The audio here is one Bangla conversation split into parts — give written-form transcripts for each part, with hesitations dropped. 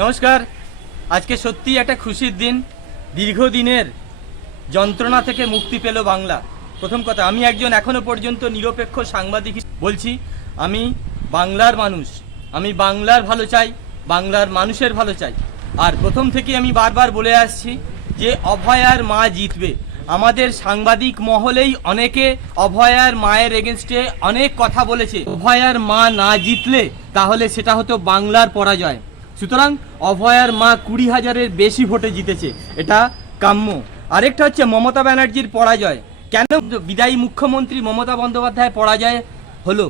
নমস্কার। আজকে সত্যি একটা খুশির দিন। দীর্ঘদিনের যন্ত্রণা থেকে মুক্তি পেল বাংলা। প্রথম কথা, আমি একজন এখনো পর্যন্ত নিরপেক্ষ সাংবাদিক বলছি, আমি বাংলার মানুষ, আমি বাংলার ভালো চাই, বাংলার মানুষের ভালো চাই। আর প্রথম থেকে আমি বারবার বলে আসছি যে অভয়ার মা জিতবে। আমাদের সাংবাদিক মহলেই অনেকে অভয়ার মায়ের এগেনস্টে অনেক কথা বলেছে। অভয়ার মা না জিতলে তাহলে সেটা হতো বাংলার পরাজয়। সুতরাং অভয়ার মা 20,000-এর বেশি ভোটে জিতেছে, এটা কাম্য। আরেকটা হচ্ছে মমতা ব্যানার্জির পরাজয়। কেন বিদায়ী মুখ্যমন্ত্রী মমতা বন্দ্যোপাধ্যায় পরাজয় হলো?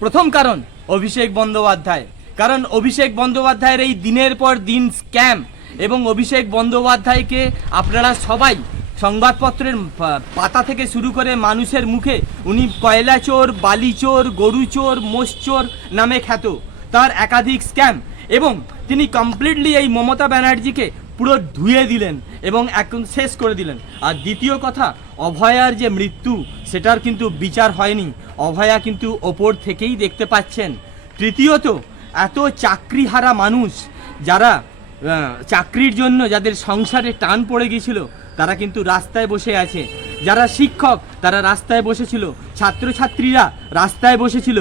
প্রথম কারণ অভিষেক বন্দ্যোপাধ্যায়। কারণ অভিষেক বন্দ্যোপাধ্যায়ের এই দিনের পর দিন স্ক্যাম, এবং অভিষেক বন্দ্যোপাধ্যায়কে আপনারা সবাই সংবাদপত্রের পাতা থেকে শুরু করে মানুষের মুখে উনি কয়লা চোর, বালি চোর, গরু চোর, মোষ চোর নামে খ্যাত। তার একাধিক স্ক্যাম, এবং তিনি কমপ্লিটলি এই মমতা ব্যানার্জিকে পুরো ধুয়ে দিলেন এবং একদম শেষ করে দিলেন। আর দ্বিতীয় কথা, অভয়ার যে মৃত্যু সেটার কিন্তু বিচার হয়নি, অভয়া কিন্তু ওপর থেকেই দেখতে পাচ্ছেন। তৃতীয়ত, এত চাকরিহারা মানুষ যারা চাকরির জন্য যাদের সংসারে টান পড়ে গিয়েছিল তারা কিন্তু রাস্তায় বসে আছে। যারা শিক্ষক তারা রাস্তায় বসেছিল, ছাত্রছাত্রীরা রাস্তায় বসেছিল।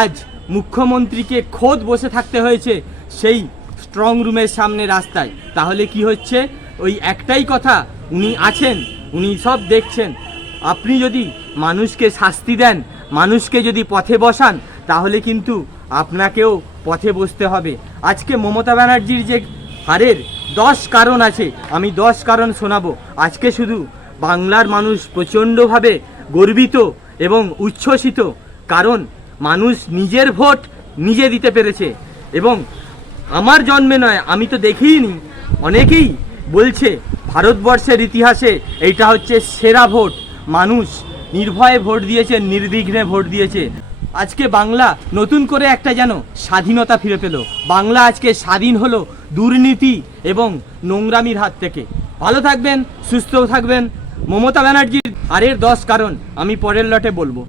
আজ মুখ্যমন্ত্রীকে খোদ বসে থাকতে হয়েছে সেই স্ট্রং রুমের সামনে রাস্তায়। তাহলে কি হচ্ছে? ওই একটাই কথা, উনি আছেন, উনি সব দেখছেন। আপনি যদি মানুষকে শাস্তি দেন, মানুষকে যদি পথে বসান, তাহলে কিন্তু আপনাকেও পথে বসতে হবে। আজকে মমতা ব্যানার্জির যে হারের 10 কারণ আছে, আমি 10 কারণ শোনাবো। আজকে শুধু বাংলার মানুষ প্রচণ্ডভাবে গর্বিত এবং উচ্ছ্বসিত, কারণ মানুষ নিজের ভোট নিজে দিতে পেরেছে। এবং আমার জন্মে নয়, আমি তো দেখিনি, অনেকেই বলছে ভারতবর্ষের ইতিহাসে এইটা হচ্ছে সেরা ভোট। মানুষ নির্ভয়ে ভোট দিয়েছে, নির্বিঘ্নে ভোট দিয়েছে। আজকে বাংলা নতুন করে একটা যেন স্বাধীনতা ফিরে পেল। বাংলা আজকে স্বাধীন হলো দুর্নীতি এবং নোংরামির হাত থেকে। ভালো থাকবেন, সুস্থ থাকবেন। মমতা ব্যানার্জির আরের 10 কারণ আমি পরের লটে বলবো।